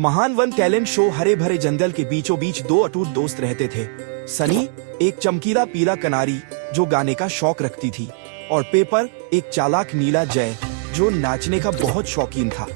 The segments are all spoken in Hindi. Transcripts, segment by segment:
महान वन टैलेंट शो हरे भरे जंगल के बीचों बीच दो अटूट दोस्त रहते थे। सनी एक चमकीला पीला कनारी जो गाने का शौक रखती थी, और पेपर एक चालाक नीला जय जो नाचने का बहुत शौकीन था।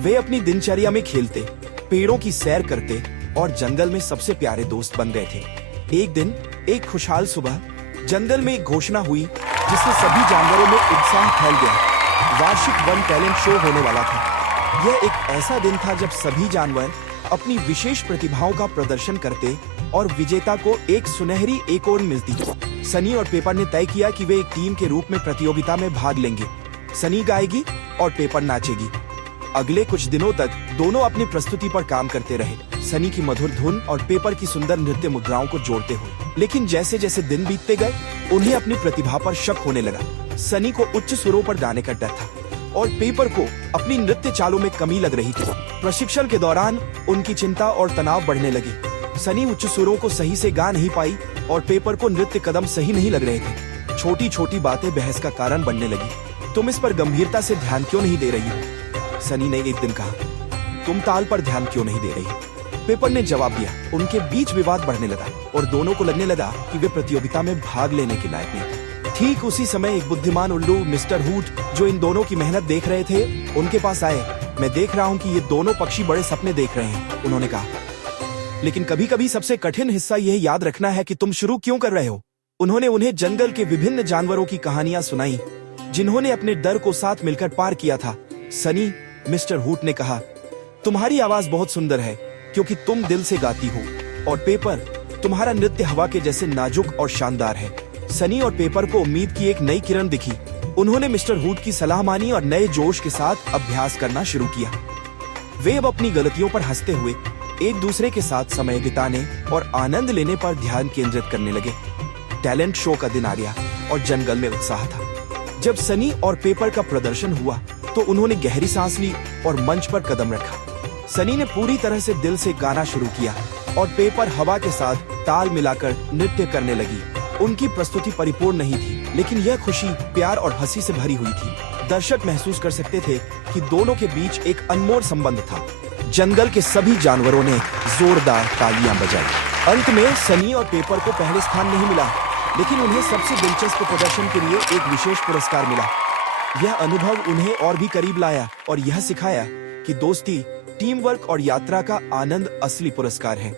वे अपनी दिनचर्या में खेलते, पेड़ों की सैर करते और जंगल में सबसे प्यारे दोस्त बन गए थे। एक दिन एक खुशहाल सुबह जंगल में एक घोषणा हुई जिससे सभी जानवरों में उत्साह फैल गया। वार्षिक वन टैलेंट शो होने वाला था। यह एक ऐसा दिन था जब सभी जानवर अपनी विशेष प्रतिभाओं का प्रदर्शन करते और विजेता को एक सुनहरी एकोर्न मिलती। सनी और पेपर ने तय किया कि वे एक टीम के रूप में प्रतियोगिता में भाग लेंगे। सनी गाएगी और पेपर नाचेगी। अगले कुछ दिनों तक दोनों अपनी प्रस्तुति पर काम करते रहे, सनी की मधुर धुन और पेपर की सुंदर नृत्य मुद्राओं को जोड़ते हुए। लेकिन जैसे जैसे दिन बीतते गए, उन्हें अपनी प्रतिभा पर शक होने लगा। सनी को उच्च सुरों पर गाने का डर था और पेपर को अपनी नृत्य चालों में कमी लग रही थी। प्रशिक्षण के दौरान उनकी चिंता और तनाव बढ़ने लगे। सनी उच्च सुरों को सही से गा नहीं पाई और पेपर को नृत्य कदम सही नहीं लग रहे थे। छोटी छोटी बातें बहस का कारण बनने लगी। तुम इस पर गंभीरता से ध्यान क्यों नहीं दे रही हो? सनी ने एक दिन कहा। तुम ताल पर ध्यान क्यों नहीं दे रही? पेपर ने जवाब दिया। उनके बीच विवाद बढ़ने लगा और दोनों को लगने लगा कि वे प्रतियोगिता में भाग लेने के लायक नहीं थे। ठीक उसी समय एक बुद्धिमान उल्लू मिस्टर हुट, जो इन दोनों की मेहनत देख रहे थे, उनके पास आए। मैं देख रहा हूँ कि ये दोनों पक्षी बड़े सपने देख रहे हैं, उन्होंने कहा। लेकिन कभी कभी सबसे कठिन हिस्सा यह याद रखना है कि तुम शुरू क्यों कर रहे हो। उन्होंने उन्हें जंगल के विभिन्न जानवरों की कहानियां सुनाई जिन्होंने अपने डर को साथ मिलकर पार किया था। सनी, मिस्टर हुट ने कहा, तुम्हारी आवाज बहुत सुंदर है क्योंकि तुम दिल से गाती हो, और पेपर, तुम्हारा नृत्य हवा के जैसे नाजुक और शानदार है। सनी और पेपर को उम्मीद की एक नई किरण दिखी। उन्होंने मिस्टर हुट की सलाह मानी और नए जोश के साथ अभ्यास करना शुरू किया। वे अब अपनी गलतियों पर हंसते हुए एक दूसरे के साथ समय बिताने और आनंद लेने पर ध्यान केंद्रित करने लगे। टैलेंट शो का दिन आ गया और जंगल में उत्साह था। जब सनी और पेपर का प्रदर्शन हुआ तो उन्होंने गहरी सांस ली और मंच पर कदम रखा। सनी ने पूरी तरह से दिल से गाना शुरू किया और पेपर हवा के साथ ताल मिलाकर नृत्य करने लगी। उनकी प्रस्तुति परिपूर्ण नहीं थी, लेकिन यह खुशी, प्यार और हंसी से भरी हुई थी। दर्शक महसूस कर सकते थे कि दोनों के बीच एक अनमोल संबंध था। जंगल के सभी जानवरों ने जोरदार तालियां बजाई। अंत में सनी और पेपर को पहले स्थान नहीं मिला, लेकिन उन्हें सबसे दिलचस्प प्रदर्शन के लिए एक विशेष पुरस्कार मिला। यह अनुभव उन्हें और भी करीब लाया और यह सिखाया कि दोस्ती, टीम वर्क और यात्रा का आनंद असली पुरस्कार है।